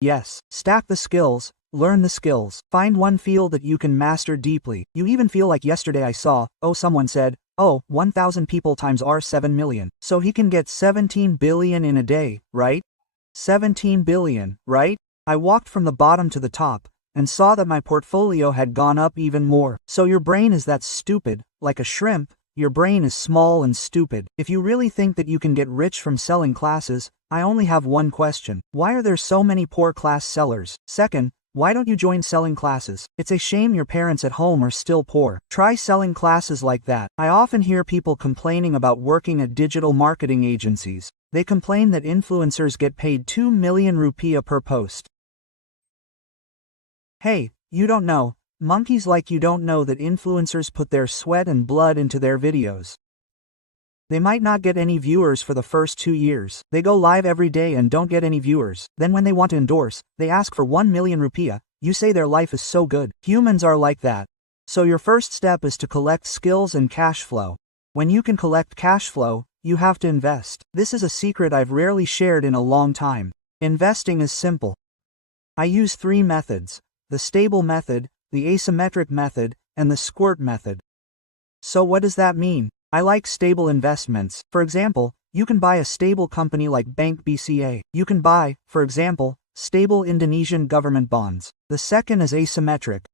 Yes, stack the skills, learn the skills, find one field that you can master deeply. You even feel like yesterday I saw, someone said, 1,000 people times are 7 million. So he can get 17 billion in a day, right? 17 billion, right? I walked from the bottom to the top, and saw that my portfolio had gone up even more. So your brain is that stupid, like a shrimp, your brain is small and stupid. If you really think that you can get rich from selling classes, I only have one question. Why are there so many poor class sellers? Second, why don't you join selling classes? It's a shame your parents at home are still poor. Try selling classes like that. I often hear people complaining about working at digital marketing agencies. They complain that influencers get paid 2 million rupiah per post. Hey, you don't know. Monkeys like you don't know that influencers put their sweat and blood into their videos. They might not get any viewers for the first 2 years. They go live every day and don't get any viewers. Then when they want to endorse, they ask for 1 million rupiah. You say their life is so good. Humans are like that. So your first step is to collect skills and cash flow. When you can collect cash flow, you have to invest. This is a secret I've rarely shared in a long time. Investing is simple. I use 3 methods: the stable method, the asymmetric method, and the squirt method. So what does that mean? I like stable investments. For example, you can buy a stable company like Bank BCA. You can buy, for example, stable Indonesian government bonds. The second is asymmetric.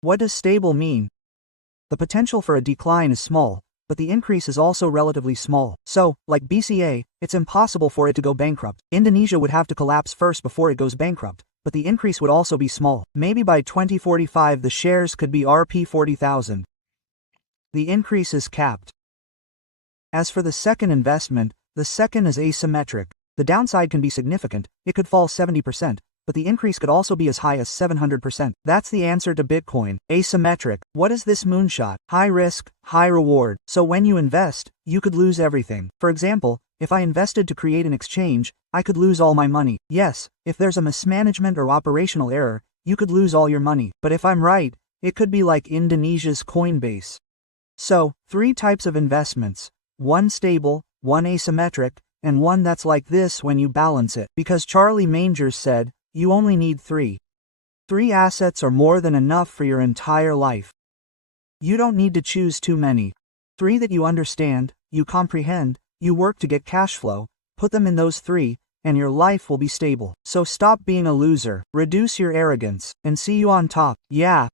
What does stable mean? The potential for a decline is small, but the increase is also relatively small. So, like BCA, it's impossible for it to go bankrupt. Indonesia would have to collapse first before it goes bankrupt, but the increase would also be small. Maybe by 2045 the shares could be Rp 40,000. The increase is capped. As for the second investment, the second is asymmetric. The downside can be significant, it could fall 70%, but the increase could also be as high as 700%. That's the answer to Bitcoin. Asymmetric. What is this moonshot? High risk, high reward. So when you invest, you could lose everything. For example, if I invested to create an exchange, I could lose all my money. Yes, if there's a mismanagement or operational error, you could lose all your money. But if I'm right, it could be like Indonesia's Coinbase. So, 3 types of investments. One stable, one asymmetric, and one that's like this when you balance it. Because Charlie Mangers said, you only need 3. 3 assets are more than enough for your entire life. You don't need to choose too many. 3 that you understand, you comprehend, you work to get cash flow, put them in those 3, and your life will be stable. So stop being a loser, reduce your arrogance, and see you on top. Yeah.